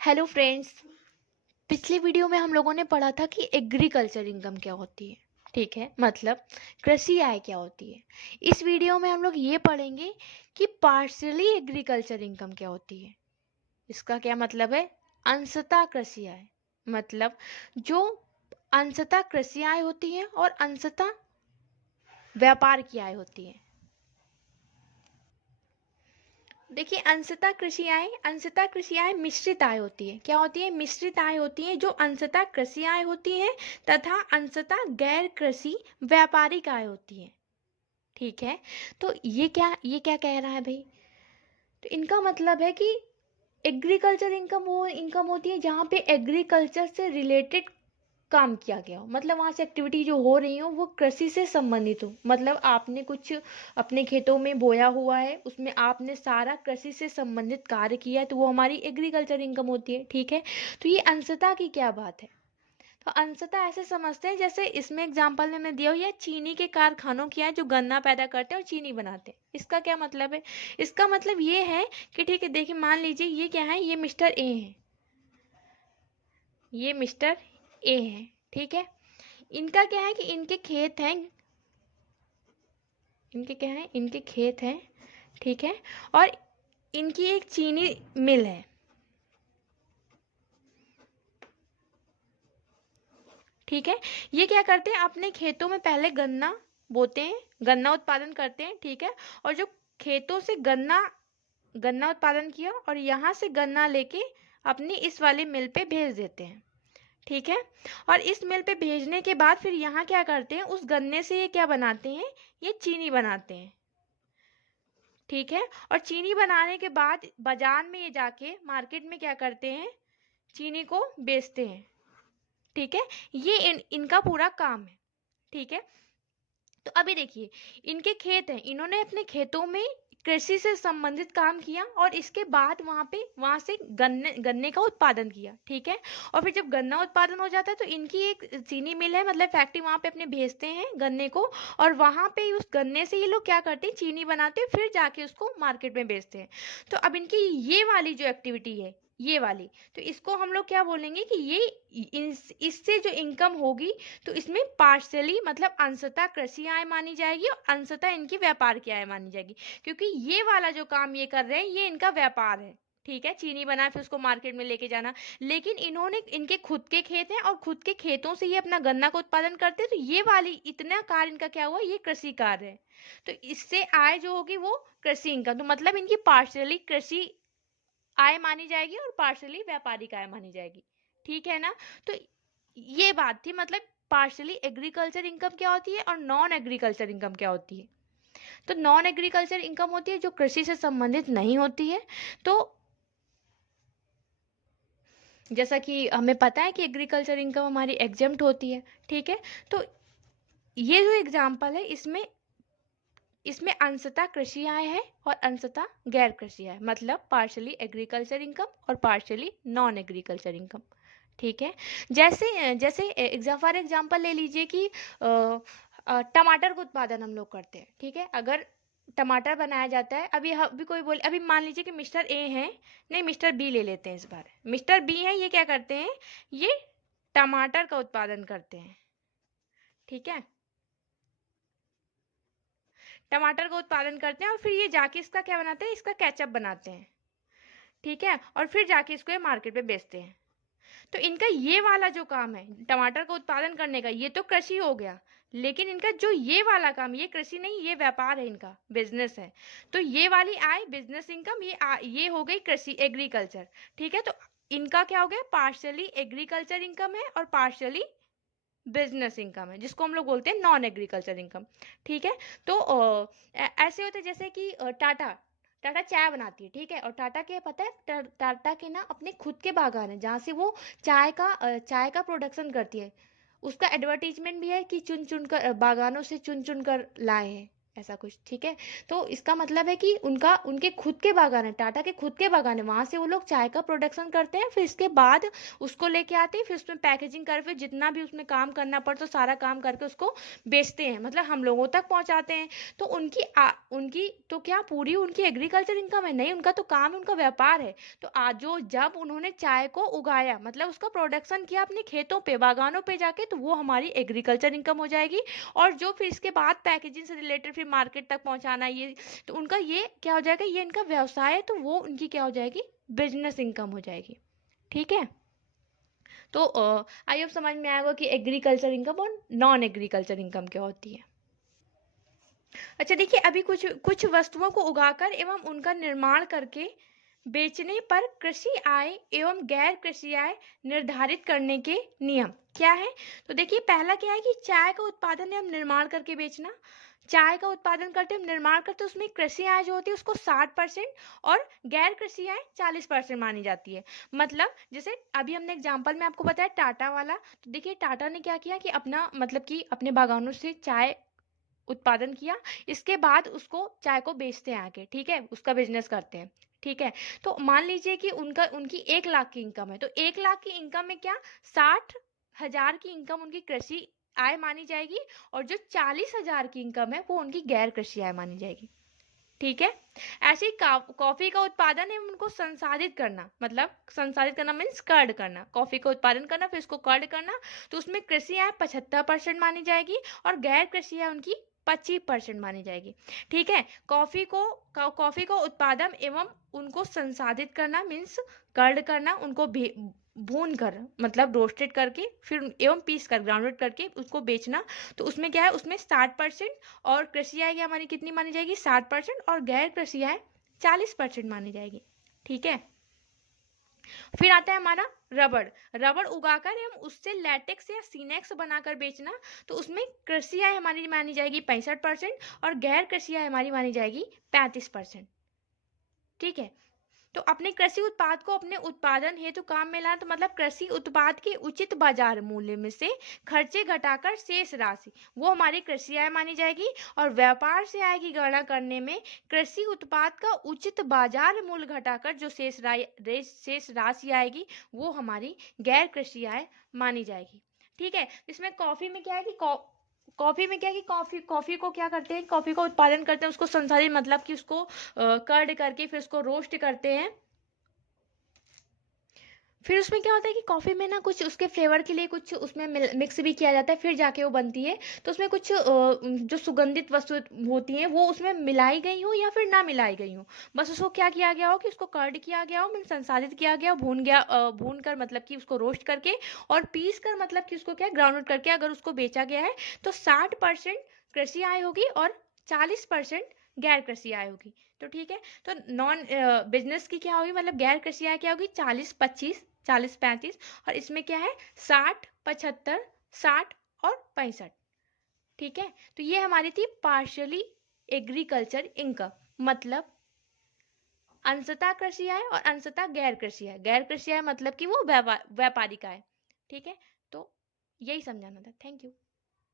Hello friends. पिछली video में हम लोगों ने पढ़ा था कि एग्रीकल्चर इनकम क्या होती है। ठीक है, मतलब कृषि आय क्या होती है। इस वीडियो में हम लोग ये पढ़ेंगे कि पार्शियली एग्रीकल्चर इनकम क्या होती है। इसका क्या मतलब है? अंशतः कृषि आय, मतलब जो अंशतः कृषि आय होती है और अंशतः व्यापार की आय होती है। देखिए, अंशतः कृषि आय मिश्रित आय होती है। क्या होती है? मिश्रित आय होती है, जो अंशतः कृषि आय होती है तथा अंशतः गैर कृषि व्यापारिक आय होती है। ठीक है, तो ये क्या कह रहा है भाई? तो इनका मतलब है कि एग्रीकल्चर इनकम वो इनकम होती है जहाँ पे एग्रीकल्चर से रिलेटेड काम किया गया हो, मतलब वहाँ से एक्टिविटी जो हो रही हो वो कृषि से संबंधित हो। मतलब आपने कुछ अपने खेतों में बोया हुआ है, उसमें आपने सारा कृषि से संबंधित कार्य किया है, तो वो हमारी एग्रीकल्चर इनकम होती है। ठीक है, तो ये अंशतः की क्या बात है? तो अंशतः ऐसे समझते हैं, जैसे इसमें एग्जाम्पल मैंने दिया हो, या चीनी के कारखानों की है जो गन्ना पैदा करते हैं और चीनी बनाते हैं। इसका क्या मतलब है? इसका मतलब ये है कि ठीक है, देखिए मान लीजिए ये क्या है, ये मिस्टर ए है, ये मिस्टर ए है। ठीक है, इनका क्या है कि इनके खेत हैं, इनके खेत हैं। ठीक है, और इनकी एक चीनी मिल है। ठीक है, ये क्या करते हैं, अपने खेतों में पहले गन्ना बोते हैं, गन्ना उत्पादन करते हैं। ठीक है, और जो खेतों से गन्ना गन्ना उत्पादन किया और यहाँ से गन्ना लेके अपनी इस वाली मिल पे भेज देते हैं। ठीक है, और इस मिल पे भेजने के बाद फिर यहाँ क्या करते हैं, उस गन्ने से ये क्या बनाते हैं, ये चीनी बनाते हैं। ठीक है, और चीनी बनाने के बाद बाजार में ये जाके मार्केट में क्या करते हैं, चीनी को बेचते हैं। ठीक है, ये इनका पूरा काम है। ठीक है, तो अभी देखिए, इनके खेत हैं, इन्होंने अपने खेतों में कृषि से संबंधित काम किया और इसके बाद वहां से गन्ने का उत्पादन किया। ठीक है, और फिर जब गन्ना उत्पादन हो जाता है तो इनकी एक चीनी मिल है, मतलब फैक्ट्री, वहां पे अपने भेजते हैं गन्ने को, और वहां पे उस गन्ने से ये लोग क्या करते हैं, चीनी बनाते हैं, फिर जाके उसको मार्केट में बेचते हैं। तो अब इनकी ये वाली जो एक्टिविटी है, ये वाली, तो इसको हम लोग क्या बोलेंगे कि ये इससे जो इनकम होगी, तो इसमें पार्शियली मतलब अंशतः कृषि आय मानी जाएगी और अंशतः इनकी व्यापार की आय मानी जाएगी, क्योंकि ये वाला जो काम ये कर रहे हैं ये इनका व्यापार है। ठीक है, चीनी बना फिर उसको मार्केट में लेके जाना, लेकिन इन्होंने इनके खुद के खेत हैं और खुद के खेतों से ये अपना गन्ना का उत्पादन करते हैं, तो ये वाली इतना कार्य इनका क्या हुआ, ये कृषि कार्य है। तो इससे आय जो होगी वो कृषि इनकम, तो मतलब इनकी पार्शियली कृषि आय मानी जाएगी और पार्शियली व्यापारिक आय मानी जाएगी। ठीक है ना? तो ये बात थी, मतलब पार्शियली एग्रीकल्चर इनकम क्या होती है और नॉन एग्रीकल्चर इनकम क्या होती है। तो नॉन एग्रीकल्चर इनकम होती है जो कृषि से संबंधित नहीं होती है। तो जैसा कि हमें पता है कि एग्रीकल्चर इनकम हमारी एग्जेम्प्ट होती है। ठीक है, तो ये जो एग्जाम्पल है, इसमें इसमें अंशतः कृषि आय है और अंशतः गैर कृषि आय, मतलब पार्शियली एग्रीकल्चर इनकम और पार्शियली नॉन एग्रीकल्चर इनकम। ठीक है, जैसे जैसे फॉर एग्जांपल ले लीजिए कि टमाटर का उत्पादन हम लोग करते हैं। ठीक है, अगर टमाटर बनाया जाता है, अभी कोई बोले, अभी मान लीजिए कि मिस्टर ए है, नहीं मिस्टर बी ले लेते हैं इस बार। मिस्टर बी है, ये क्या करते हैं, ये टमाटर का उत्पादन करते हैं। ठीक है, टमाटर का उत्पादन करते हैं और फिर ये जाके इसका क्या बनाते हैं, इसका केचप बनाते हैं। ठीक है, और फिर जाके इसको ये मार्केट में बेचते हैं। तो इनका ये वाला जो काम है टमाटर का उत्पादन करने का, ये तो कृषि हो गया, लेकिन इनका जो ये वाला काम, ये कृषि नहीं, ये व्यापार है, इनका बिजनेस है। तो ये वाली आय बिजनेस इनकम, ये हो गई कृषि एग्रीकल्चर। ठीक है, तो इनका क्या हो गया, पार्शियली एग्रीकल्चर इनकम है और पार्शियली बिजनेस इनकम है, जिसको हम लोग बोलते हैं नॉन एग्रीकल्चर इनकम। ठीक है, तो ऐसे होते जैसे कि टाटा टाटा चाय बनाती है। ठीक है, और टाटा के पता है, टाटा के ना अपने खुद के बागान है जहाँ से वो चाय का प्रोडक्शन करती है। उसका एडवर्टीजमेंट भी है कि चुन चुन कर बागानों से चुन चुन कर लाए हैं, ऐसा कुछ, ठीक है। तो इसका मतलब है कि उनके खुद के बागान है, टाटा के खुद के बागान है, वहां से वो लोग चाय का प्रोडक्शन करते हैं, फिर इसके बाद उसको लेके आते हैं, फिर उसमें पैकेजिंग कर, फिर जितना भी उसमें काम करना पड़ता है सारा काम करके उसको बेचते हैं, मतलब हम लोगों तक पहुंचाते हैं। तो उनकी तो क्या पूरी उनकी एग्रीकल्चर इनकम है? नहीं, उनका तो काम है, उनका व्यापार है। तो आज जो जब उन्होंने चाय को उगाया, मतलब उसका प्रोडक्शन किया अपने खेतों पे, बागानों पे जाके, तो वो हमारी एग्रीकल्चर इनकम हो जाएगी। और जो फिर इसके बाद पैकेजिंग से रिलेटेड फिर मार्केट तक पहुंचाना, ये तो उनका ये क्या हो जाएगा, ये इनका व्यवसाय है, तो वो उनकी क्या हो जाएगी, बिजनेस इनकम हो जाएगी, ठीक है। तो आई होप समझ में आएगा कि एग्रीकल्चर इनकम और नॉन एग्रीकल्चर इनकम क्या होती है। अच्छा देखिए, अभी कुछ कुछ वस्तुओं को उगाकर एवं उनका निर्माण करके बेचने पर कृषि आय एवं गैर कृषि आय निर्धारित करने के नियम क्या है? तो देखिए, पहला क्या है कि चाय का उत्पादन एवं निर्माण करके बेचना। चाय का उत्पादन करते हम निर्माण करते, उसमें कृषि आय जो होती है उसको 60% और गैर कृषि आय 40% मानी जाती है। मतलब जैसे अभी हमने एग्जांपल में आपको बताया टाटा वाला, तो देखिए टाटा ने क्या किया कि अपना मतलब कि अपने बागानों से चाय उत्पादन किया, इसके बाद उसको चाय को बेचते हैं आगे, ठीक है, उसका बिजनेस करते हैं, ठीक है। तो मान लीजिए कि उनकी 1 लाख की इनकम है, तो 1 लाख की इनकम में क्या 60,000 की इनकम उनकी कृषि आय मानी जाएगी, और जो 40,000 की इनकम है वो उनकी गैर कृषि आय मानी जाएगी, ठीक है। ऐसे ही कॉफी का उत्पादन है उनको संसाधित करना, मतलब संसाधित करना मीन्स कर्ड करना, कॉफी का उत्पादन करना फिर इसको कर्ड करना, तो उसमें कृषि आय 75% मानी जाएगी और गैर कृषि आय उनकी 25% मानी जाएगी, ठीक है। कॉफी का उत्पादन एवं उनको संसाधित करना मीन्स कर्ड करना, उनको भून कर मतलब रोस्टेड करके फिर एवं पीस कर ग्राउंडेड करके उसको बेचना, तो उसमें क्या है, उसमें 60% और कृषि आय हमारी कितनी मानी जाएगी 60% और गैर कृषि आय 40% मानी जाएगी, ठीक है। फिर आता है हमारा रबड़। रबड़ उगाकर एवं उससे लैटेक्स या सीनेक्स बनाकर बेचना, तो उसमें कृषि आय हमारी मानी जाएगी 65% और गैर कृषि आय हमारी मानी जाएगी 35%, ठीक है। तो अपने कृषि उत्पाद को अपने उत्पादन हेतु काम में लाना, तो मतलब कृषि उत्पाद के उचित बाजार मूल्य में से खर्चे घटाकर शेष राशि वो हमारी कृषि आय मानी जाएगी, और व्यापार से आय की गणना करने में कृषि उत्पाद का उचित बाजार मूल्य घटाकर जो शेष राशि आएगी वो हमारी गैर कृषि आय मानी जाएगी, ठीक है। इसमें कॉफी में क्या है कि कॉफी को क्या करते हैं, कॉफी का उत्पादन करते हैं, उसको संसाधित मतलब कि उसको कर्ड करके फिर उसको रोस्ट करते हैं। फिर उसमें क्या होता है कि कॉफ़ी में ना कुछ उसके फ्लेवर के लिए कुछ उसमें मिक्स भी किया जाता है, फिर जाके वो बनती है। तो उसमें कुछ जो सुगंधित वस्तु होती हैं वो उसमें मिलाई गई हो या फिर ना मिलाई गई हो, बस उसको क्या किया गया हो कि उसको कर्ड किया गया हो, मीन संसाधित किया गया हो, भून कर मतलब कि उसको रोस्ट करके और पीस कर मतलब कि उसको क्या ग्राउंड करके अगर उसको बेचा गया है, तो 60% कृषि आय होगी और 40% गैर कृषि आय होगी, तो ठीक है। तो नॉन बिजनेस की क्या होगी, मतलब गैर कृषि आय क्या होगी 40-25 40-35, और इसमें क्या है 60-75 60 और 65, ठीक है। तो ये हमारी थी पार्शियली एग्रीकल्चर इनकम, मतलब अंशतः कृषि आय और अंशतः गैर कृषि आय। गैर कृषि आय मतलब कि वो व्यापारिक आय, ठीक है। तो यही समझाना था, थैंक यू।